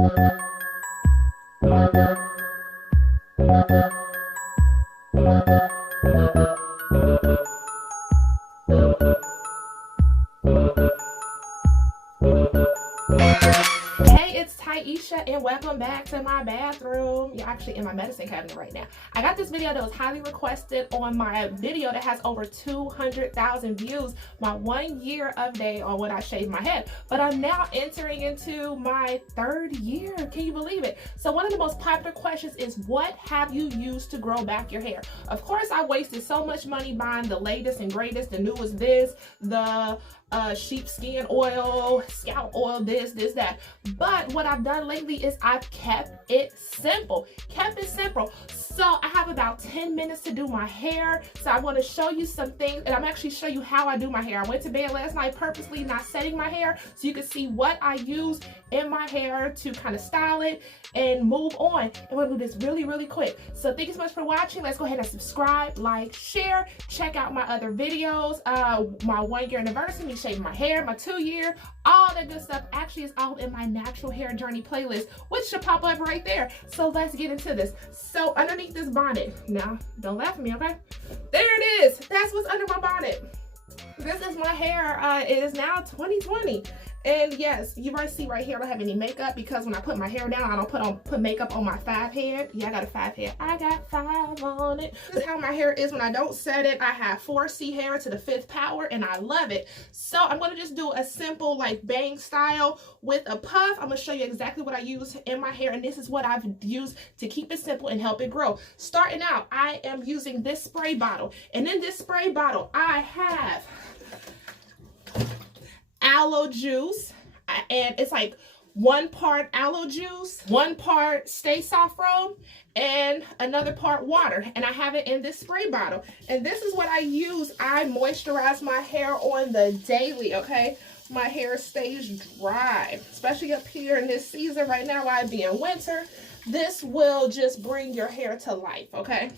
Hey, it's Tieesha and welcome back to my bathroom. You're actually in my medicine cabinet right now. I got this video that was highly requested on my video that has over 200,000 views, my 1 year update on when I shaved my head. But I'm now entering into my 3rd year. Can you believe it? So one of the most popular questions is, what have you used to grow back your hair? Of course, I wasted so much money buying the latest and greatest, the newest this, the sheepskin oil, scalp oil, this, that. But what I've done lately is I've kept it simple. So I have about 10 minutes to do my hair. So I want to show you some things, and I'm actually show you how I do my hair. I went to bed last night purposely not setting my hair so you can see what I use in my hair to kind of style it and move on. And we're gonna do this really, really quick. So thank you so much for watching. Let's go ahead and subscribe, like, share, check out my other videos. My 1 year anniversary, me shaving my hair, my 2 year, all that good stuff actually is all in my natural hair journey playlist, which should pop up right there. So let's get into this. So underneath this bonnet, now don't laugh at me, okay? There it is. That's what's under my bonnet. This is my hair. It is now 2020. And yes, you might see right here I don't have any makeup because when I put my hair down, I don't put makeup on my 5 head. Yeah, I got a 5 head. I got 5 on it. This is how my hair is when I don't set it. I have 4C hair to the 5th power and I love it. So I'm going to just do a simple like bang style with a puff. I'm going to show you exactly what I use in my hair, and this is what I've used to keep it simple and help it grow. Starting out, I am using this spray bottle, and in this spray bottle I have aloe juice, and it's like 1 part aloe juice, 1 part Sta-Sof-Fro, and another part water, and I have it in this spray bottle. And this is what I use. I moisturize my hair on the daily, okay? My hair stays dry, especially up here in this season right now while it be in winter. This will just bring your hair to life, okay?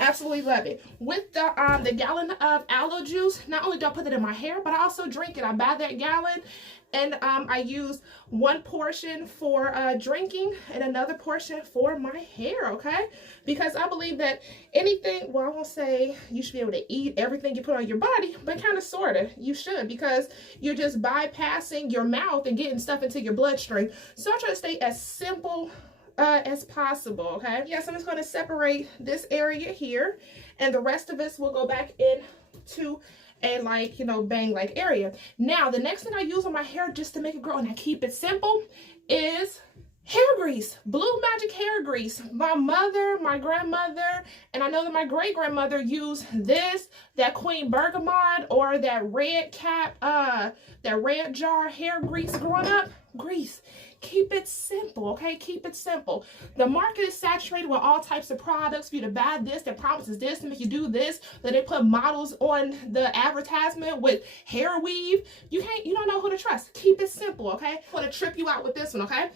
Absolutely love it. With the gallon of aloe juice, not only do I put it in my hair, but I also drink it. I buy that gallon, and I use 1 portion for drinking and another portion for my hair, okay? Because I believe that anything, well, I won't say you should be able to eat everything you put on your body, but kind of sort of you should, because you're just bypassing your mouth and getting stuff into your bloodstream. So I try to stay as simple as possible, okay? Yes, I'm just going to separate this area here, and the rest of us will go back into a, like, you know, bang like area. Now the next thing I use on my hair just to make it grow and I keep it simple is hair grease, Blue Magic hair grease. My mother, my grandmother, and I know that my great-grandmother used this, that Queen Bergamot, or that red cap, that red jar hair grease growing up. Grease. Keep it simple, okay? Keep it simple. The market is saturated with all types of products for you to buy this that promises this to make you do this, that they put models on the advertisement with hair weave. You don't know who to trust. Keep it simple, okay? I'm gonna trip you out with this one, okay?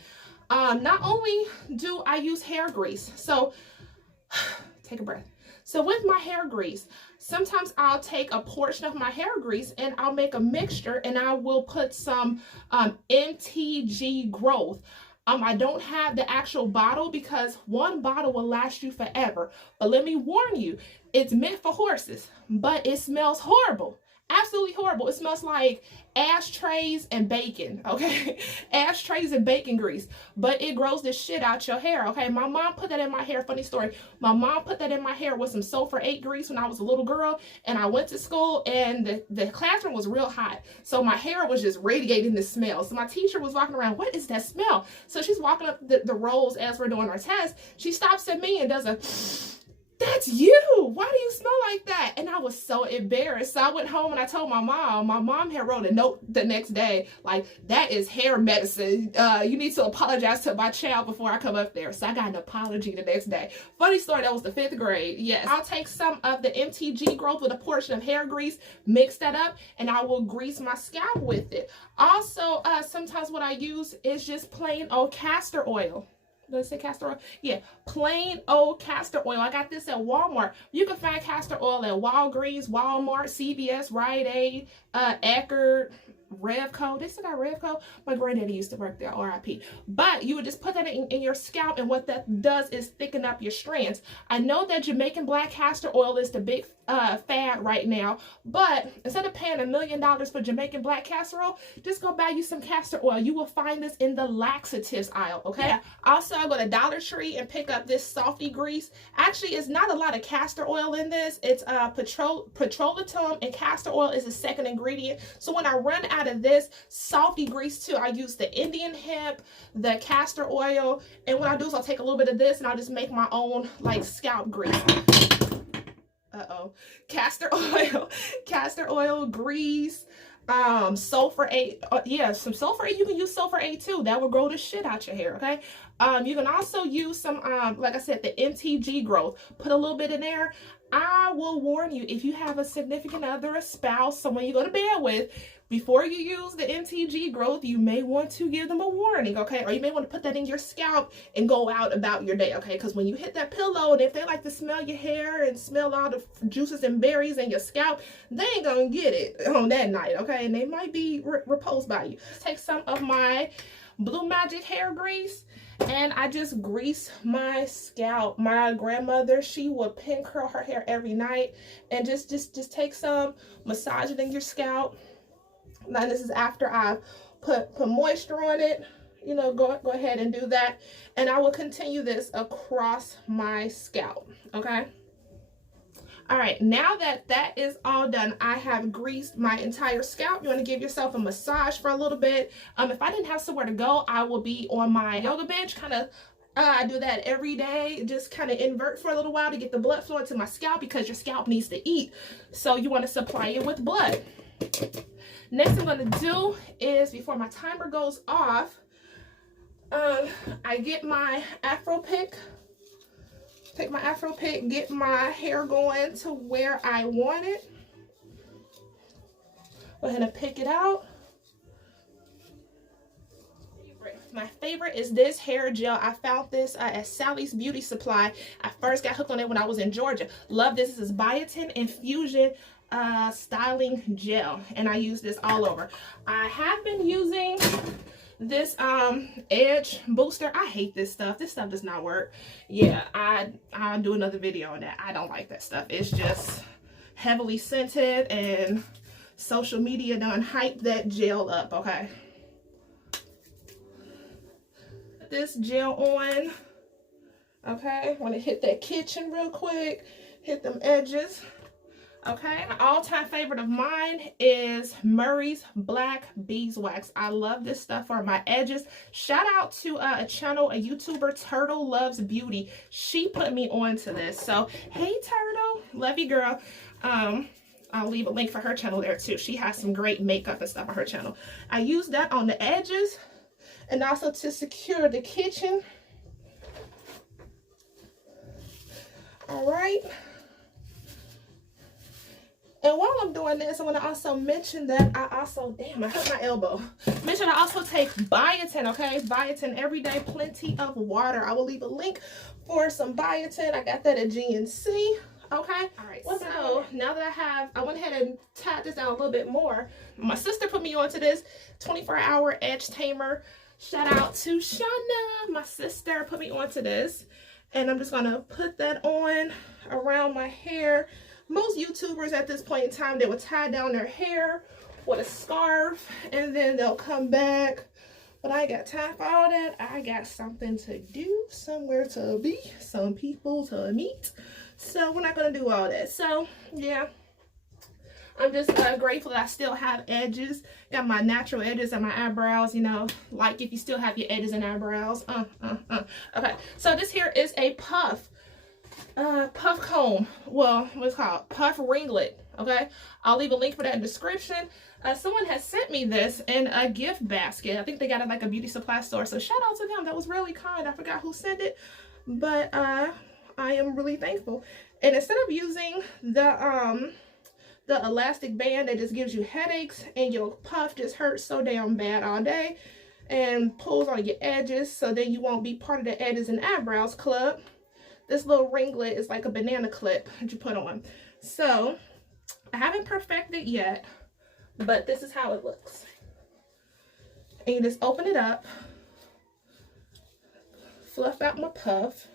Not only do I use hair grease, so take a breath. So with my hair grease, sometimes I'll take a portion of my hair grease and I'll make a mixture, and I will put some NTG growth. I don't have the actual bottle because 1 bottle will last you forever. But let me warn you, it's meant for horses, but it smells horrible. Absolutely horrible. It smells like ashtrays and bacon, okay? Ashtrays and bacon grease, but it grows the shit out your hair, okay? My mom put that in my hair. Funny story. My mom put that in my hair with some sulfur 8 grease when I was a little girl, and I went to school, and the classroom was real hot, so my hair was just radiating the smell. So my teacher was walking around, what is that smell? So she's walking up the rows as we're doing our test. She stops at me and does a, that's you. Why do you smell like that? And I was so embarrassed. So I went home and I told my mom. My mom had wrote a note the next day, like, that is hair medicine. You need to apologize to my child before I come up there. So I got an apology the next day. Funny story, that was the 5th grade. Yes. I'll take some of the MTG growth with a portion of hair grease, mix that up, and I will grease my scalp with it. Also, sometimes what I use is just plain old castor oil. Let's say castor oil. Yeah, plain old castor oil. I got this at Walmart. You can find castor oil at Walgreens, Walmart, CVS, Rite Aid, Eckerd, Revco. They still got Revco. My granddaddy used to work there, RIP. But you would just put that in your scalp, and what that does is thicken up your strands. I know that Jamaican black castor oil is the big fad right now, but instead of paying $1 million for Jamaican black castor oil, just go buy you some castor oil. You will find this in the laxatives aisle, okay? Yeah. Also, I go to Dollar Tree and pick up this softy grease. Actually, it's not a lot of castor oil in this. It's petroleum, and castor oil is the second ingredient. So when I run out of this softy grease too, I use the Indian hemp, the castor oil, and what I do is I'll take a little bit of this and I'll just make my own like scalp grease. Castor oil, grease, sulfur-8. Yeah, some sulfur-8. You can use sulfur-8 too. That will grow the shit out your hair, okay? You can also use some, like I said, the MTG growth. Put a little bit in there. I will warn you, if you have a significant other, a spouse, someone you go to bed with, before you use the MTG growth, you may want to give them a warning, okay? Or you may want to put that in your scalp and go out about your day, okay? Because when you hit that pillow, and if they like to smell your hair and smell all the juices and berries in your scalp, they ain't gonna get it on that night, okay? And they might be repulsed by you. Take some of my Blue Magic hair grease, and I just grease my scalp. My grandmother, she would pin curl her hair every night, and just take some, massage it in your scalp. Now this is after I've put moisture on it. You know, go ahead and do that, and I will continue this across my scalp, okay? All right, now that that is all done, I have greased my entire scalp. You want to give yourself a massage for a little bit. If I didn't have somewhere to go, I will be on my yoga bench, kind of. I do that every day, just kind of invert for a little while to get the blood flow into my scalp, because your scalp needs to eat. So you want to supply it with blood. Next I'm going to do is, before my timer goes off, I get my Afro pick. Take my Afro pick, get my hair going to where I want it. Go ahead and pick it out. My favorite is this hair gel. I found this at Sally's Beauty Supply. I first got hooked on it when I was in Georgia. Love this. This is Biotin Infusion styling gel, and I use this all over. I have been using this edge booster. I hate this stuff. This stuff does not work. Yeah, I'll do another video on that. I don't like that stuff. It's just heavily scented, and social media done hype that gel up, okay? Put this gel on, okay? Want to hit that kitchen real quick, hit them edges. Okay, an all-time favorite of mine is Murray's Black Beeswax. I love this stuff for my edges. Shout out to a YouTuber, Turtle Loves Beauty. She put me onto this. So, hey Turtle, love you girl. I'll leave a link for her channel there too. She has some great makeup and stuff on her channel. I use that on the edges and also to secure the kitchen. All right. And while I'm doing this, I want to also mention that I also, damn, I hurt my elbow. Mention I also take biotin, okay? Biotin every day, plenty of water. I will leave a link for some biotin. I got that at GNC, okay? All right, so now that I went ahead and tied this down a little bit more. My sister put me onto this 24-hour edge tamer. Shout out to Shauna, my sister, put me onto this. And I'm just going to put that on around my hair. Most YouTubers at this point in time, they would tie down their hair with a scarf and then they'll come back. But I ain't got time for all that. I got something to do, somewhere to be, some people to meet. So we're not going to do all that. So yeah, I'm just grateful that I still have edges. Got my natural edges and my eyebrows, you know, like if you still have your edges and eyebrows. Okay, so this here is a puff comb. Well, what's it called? Puff ringlet. Okay, I'll leave a link for that in the description. Someone has sent me this in a gift basket. I think they got it like a beauty supply store, so shout out to them. That was really kind. I forgot who sent it, but I am really thankful. And instead of using the elastic band that just gives you headaches and your puff just hurts so damn bad all day and pulls on your edges, so then you won't be part of the edges and eyebrows club, this little ringlet is like a banana clip that you put on. So I haven't perfected yet, but this is how it looks. And you just open it up, fluff out my puff.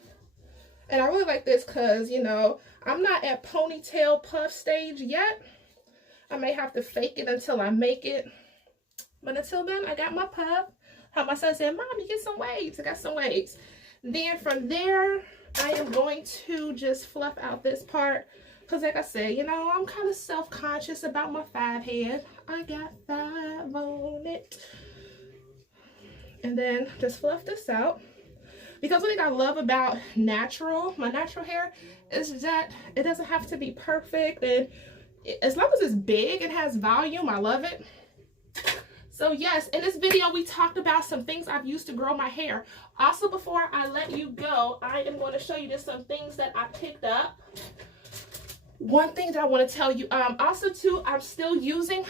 And I really like this because, you know, I'm not at ponytail puff stage yet. I may have to fake it until I make it. But until then, I got my puff. How my son said, Mom, you get some waves. I got some waves. Then from there, I am going to just fluff out this part. Because like I said, you know, I'm kind of self-conscious about my 5 head. I got 5 on it. And then just fluff this out. Because one thing I love about my natural hair, is that it doesn't have to be perfect. And as long as it's big and has volume, I love it. So yes, in this video, we talked about some things I've used to grow my hair. Also, before I let you go, I am going to show you just some things that I picked up. One thing that I want to tell you, also too, I'm still using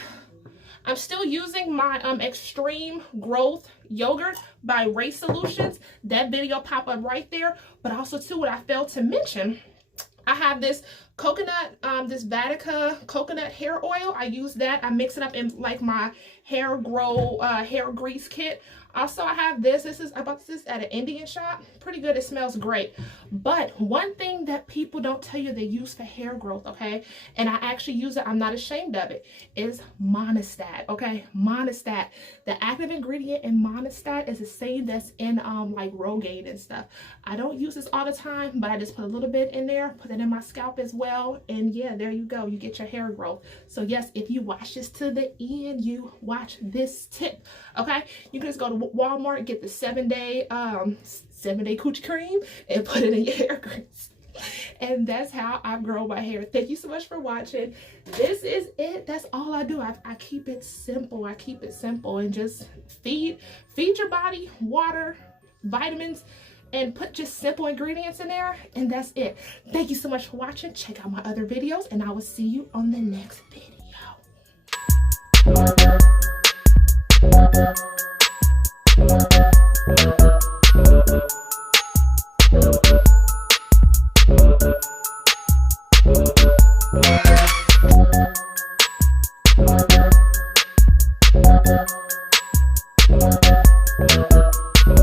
my Extreme Growth Yogurt by Ray Solutions. That video pop up right there. But also too, what I failed to mention, I have this coconut, this Vatica coconut hair oil. I use that. I mix it up in like my hair grease kit. Also, I have this. I bought this at an Indian shop. Pretty good. It smells great. But one thing that people don't tell you they use for hair growth, okay? And I actually use it. I'm not ashamed of it. Is Monistat, okay? Monistat. The active ingredient in Monistat is the same that's in like Rogaine and stuff. I don't use this all the time, but I just put a little bit in there, put it in my scalp as well. And yeah, there you go. You get your hair growth. So yes, if you watch this to the end, you watch this tip, okay? You can just go to Walmart, get the 7-day coochie cream and put it in your hair grease. And that's how I grow my hair. Thank you so much for watching. This is it. That's all I do. I keep it simple. I keep it simple and just feed your body water, vitamins, and put just simple ingredients in there, and that's it. Thank you so much for watching. Check out my other videos, and I will see you on the next video.